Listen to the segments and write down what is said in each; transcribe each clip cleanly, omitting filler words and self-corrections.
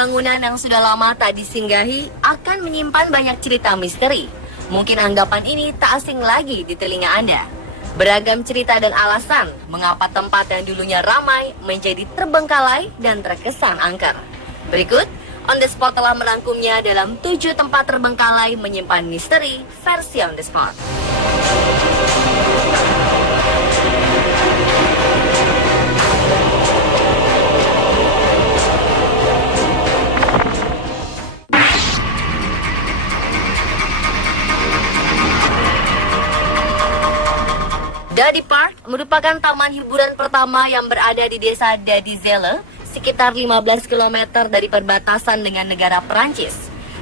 bangunan yang sudah lama tak disinggahi akan menyimpan banyak cerita misteri. Mungkin anggapan ini tak asing lagi di telinga Anda. Beragam cerita dan alasan mengapa tempat yang dulunya ramai menjadi terbengkalai dan terkesan angker. Berikut, On The Spot telah merangkumnya dalam 7 tempat terbengkalai menyimpan misteri versi On The Spot. Dadi Park merupakan taman hiburan pertama yang berada di desa Dadizele, sekitar 15 km dari perbatasan dengan negara Perancis.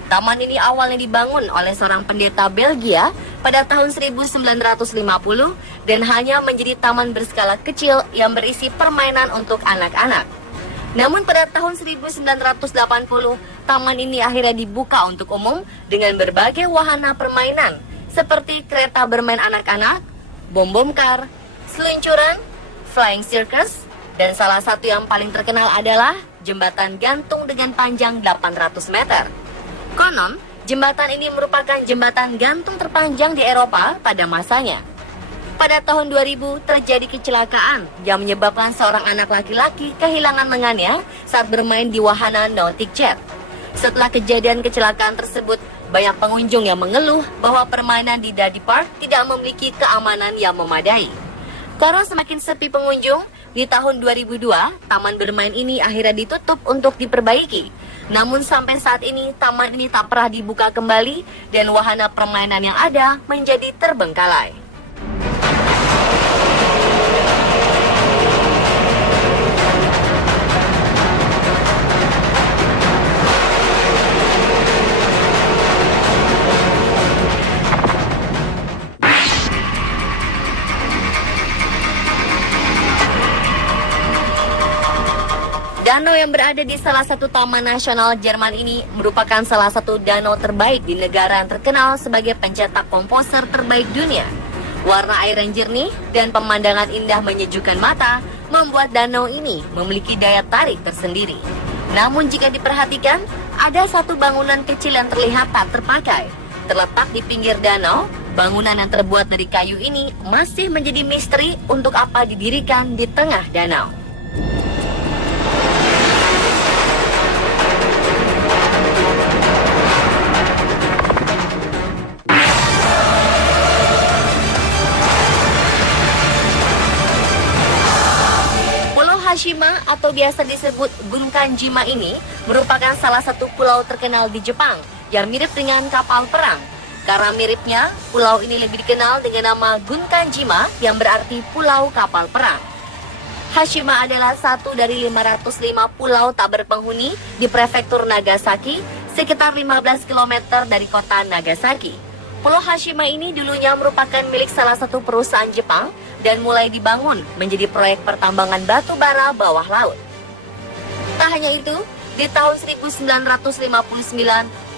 Taman ini awalnya dibangun oleh seorang pendeta Belgia pada tahun 1950 dan hanya menjadi taman berskala kecil yang berisi permainan untuk anak-anak. Namun pada tahun 1980, taman ini akhirnya dibuka untuk umum dengan berbagai wahana permainan seperti kereta bermain anak-anak, bom-bom kar, seluncuran, flying circus, dan salah satu yang paling terkenal adalah jembatan gantung dengan panjang 800 meter. Konon, jembatan ini merupakan jembatan gantung terpanjang di Eropa pada masanya. Pada tahun 2000 terjadi kecelakaan yang menyebabkan seorang anak laki-laki kehilangan lengannya saat bermain di wahana Nautic Jet. Setelah kejadian kecelakaan tersebut, banyak pengunjung yang mengeluh bahwa permainan di Dadi Park tidak memiliki keamanan yang memadai. Karena semakin sepi pengunjung, di tahun 2002, taman bermain ini akhirnya ditutup untuk diperbaiki. Namun sampai saat ini, taman ini tak pernah dibuka kembali dan wahana permainan yang ada menjadi terbengkalai. Danau yang berada di salah satu taman nasional Jerman ini merupakan salah satu danau terbaik di negara yang terkenal sebagai pencetak komposer terbaik dunia. Warna air yang jernih dan pemandangan indah menyejukkan mata membuat danau ini memiliki daya tarik tersendiri. Namun jika diperhatikan, ada satu bangunan kecil yang terlihat tak terpakai. Terletak di pinggir danau, bangunan yang terbuat dari kayu ini masih menjadi misteri untuk apa didirikan di tengah danau. Hashima atau biasa disebut Gunkanjima ini merupakan salah satu pulau terkenal di Jepang yang mirip dengan kapal perang. Karena miripnya, pulau ini lebih dikenal dengan nama Gunkanjima yang berarti pulau kapal perang. Hashima adalah satu dari 505 pulau tak berpenghuni di prefektur Nagasaki, sekitar 15 km dari kota Nagasaki. Pulau Hashima ini dulunya merupakan milik salah satu perusahaan Jepang dan mulai dibangun menjadi proyek pertambangan batu bara bawah laut. Tak hanya itu, di tahun 1959,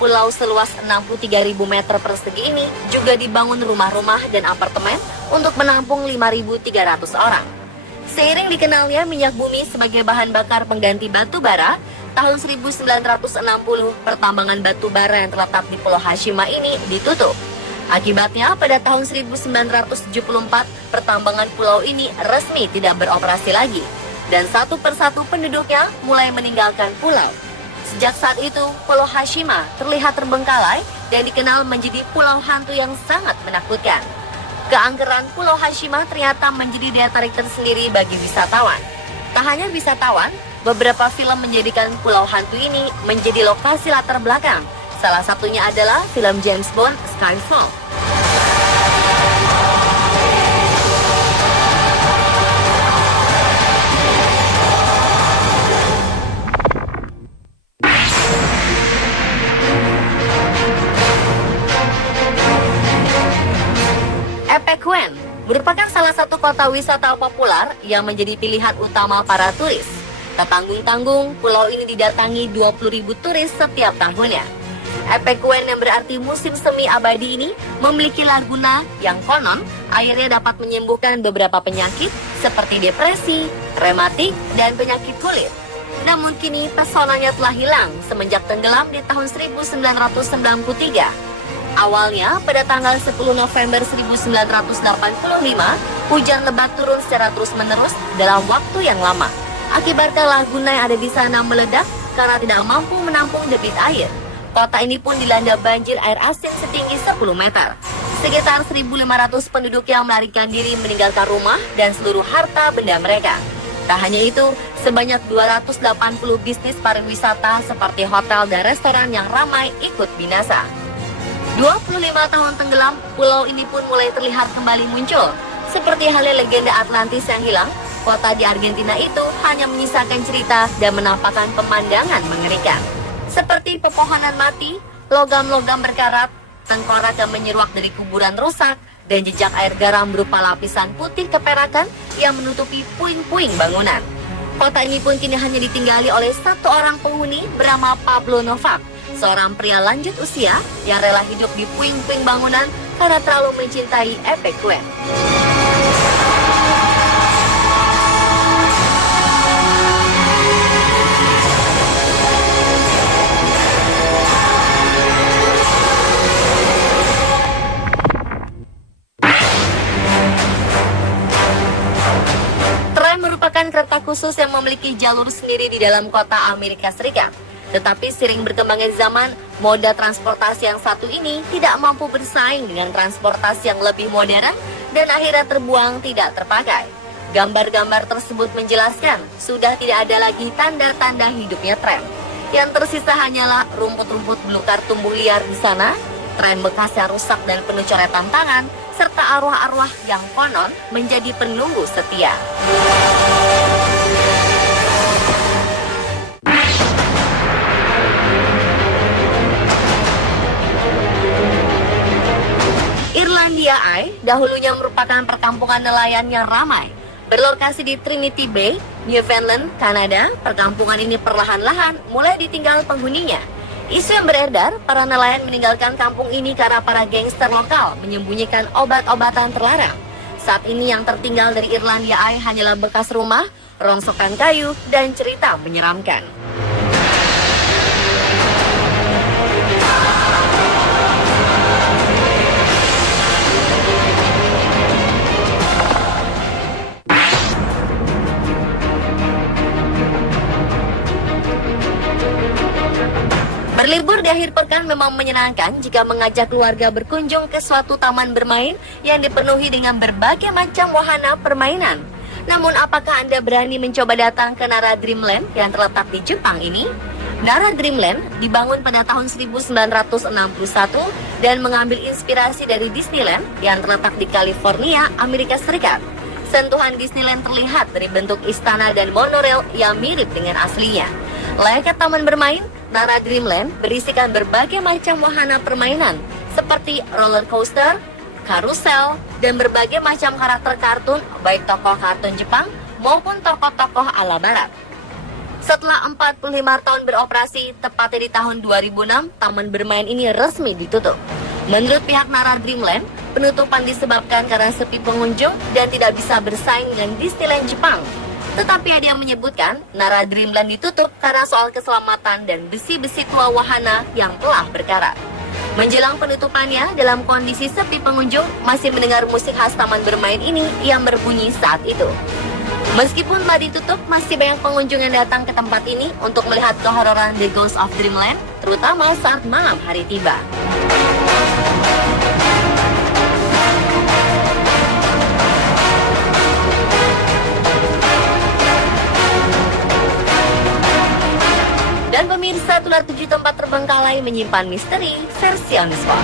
pulau seluas 63.000 meter persegi ini juga dibangun rumah-rumah dan apartemen untuk menampung 5.300 orang. Seiring dikenalnya minyak bumi sebagai bahan bakar pengganti batu bara, tahun 1960 pertambangan batu bara yang terletak di Pulau Hashima ini ditutup. Akibatnya, pada tahun 1974, pertambangan pulau ini resmi tidak beroperasi lagi, dan satu persatu penduduknya mulai meninggalkan pulau. Sejak saat itu, Pulau Hashima terlihat terbengkalai dan dikenal menjadi pulau hantu yang sangat menakutkan. Keangkeran Pulau Hashima ternyata menjadi daya tarik tersendiri bagi wisatawan. Tak hanya wisatawan, beberapa film menjadikan pulau hantu ini menjadi lokasi latar belakang. Salah satunya adalah film James Bond Skyfall. Epecuén merupakan salah satu kota wisata populer yang menjadi pilihan utama para turis. Tak tanggung-tanggung, pulau ini didatangi 20.000 turis setiap tahunnya. Epecuén yang berarti musim semi abadi ini memiliki laguna yang konon airnya dapat menyembuhkan beberapa penyakit seperti depresi, rematik, dan penyakit kulit. Namun kini pesonanya telah hilang semenjak tenggelam di tahun 1993. Awalnya pada tanggal 10 November 1985, hujan lebat turun secara terus-menerus dalam waktu yang lama. Akibatnya laguna yang ada di sana meledak karena tidak mampu menampung debit air. Kota ini pun dilanda banjir air asin setinggi 10 meter. Sekitar 1.500 penduduk yang melarikan diri meninggalkan rumah dan seluruh harta benda mereka. Tak hanya itu, sebanyak 280 bisnis pariwisata seperti hotel dan restoran yang ramai ikut binasa. 25 tahun tenggelam, pulau ini pun mulai terlihat kembali muncul. Seperti halnya legenda Atlantis yang hilang, kota di Argentina itu hanya menyisakan cerita dan menampakkan pemandangan mengerikan. Seperti pepohonan mati, logam-logam berkarat, tengkorak yang menyeruak dari kuburan rusak, dan jejak air garam berupa lapisan putih keperakan yang menutupi puing-puing bangunan. Kota ini pun kini hanya ditinggali oleh satu orang penghuni bernama Pablo Novak, seorang pria lanjut usia yang rela hidup di puing-puing bangunan karena terlalu mencintai efek kue. Tram merupakan kereta khusus yang memiliki jalur sendiri di dalam kota Amerika Serikat. Tetapi seiring berkembangnya zaman, moda transportasi yang satu ini tidak mampu bersaing dengan transportasi yang lebih modern dan akhirnya terbuang tidak terpakai. Gambar-gambar tersebut menjelaskan sudah tidak ada lagi tanda-tanda hidupnya tram. Yang tersisa hanyalah rumput-rumput belukar tumbuh liar di sana, tren bekas yang rusak dan penuh coretan tangan, serta arwah-arwah yang konon menjadi penunggu setia. Irlandia Eye dahulunya merupakan perkampungan nelayan yang ramai. Berlokasi di Trinity Bay, Newfoundland, Kanada, perkampungan ini perlahan-lahan mulai ditinggal penghuninya. Isu yang beredar, para nelayan meninggalkan kampung ini karena para gangster lokal menyembunyikan obat-obatan terlarang. Saat ini yang tertinggal dari Irlandia Eye hanyalah bekas rumah, rongsokan kayu, dan cerita menyeramkan. Berlibur di akhir pekan memang menyenangkan jika mengajak keluarga berkunjung ke suatu taman bermain yang dipenuhi dengan berbagai macam wahana permainan. Namun apakah Anda berani mencoba datang ke Nara Dreamland yang terletak di Jepang ini? Nara Dreamland dibangun pada tahun 1961 dan mengambil inspirasi dari Disneyland yang terletak di California, Amerika Serikat. Sentuhan Disneyland terlihat dari bentuk istana dan monorail yang mirip dengan aslinya. Layaknya taman bermain, Nara Dreamland berisikan berbagai macam wahana permainan seperti roller coaster, karusel, dan berbagai macam karakter kartun baik tokoh kartun Jepang maupun tokoh-tokoh ala barat. Setelah 45 tahun beroperasi, tepatnya di tahun 2006, taman bermain ini resmi ditutup. Menurut pihak Nara Dreamland, penutupan disebabkan karena sepi pengunjung dan tidak bisa bersaing dengan Disneyland Jepang. Tetapi ada yang menyebutkan Nara Dreamland ditutup karena soal keselamatan dan besi-besi tua wahana yang telah berkarat. Menjelang penutupannya, dalam kondisi sepi pengunjung, masih mendengar musik khas taman bermain ini yang berbunyi saat itu. Meskipun telah ditutup, masih banyak pengunjung yang datang ke tempat ini untuk melihat kehororan The Ghost of Dreamland, terutama saat malam hari tiba. Dan pemirsa, Tular 7 Tempat Terbengkalai menyimpan misteri versi on the spot.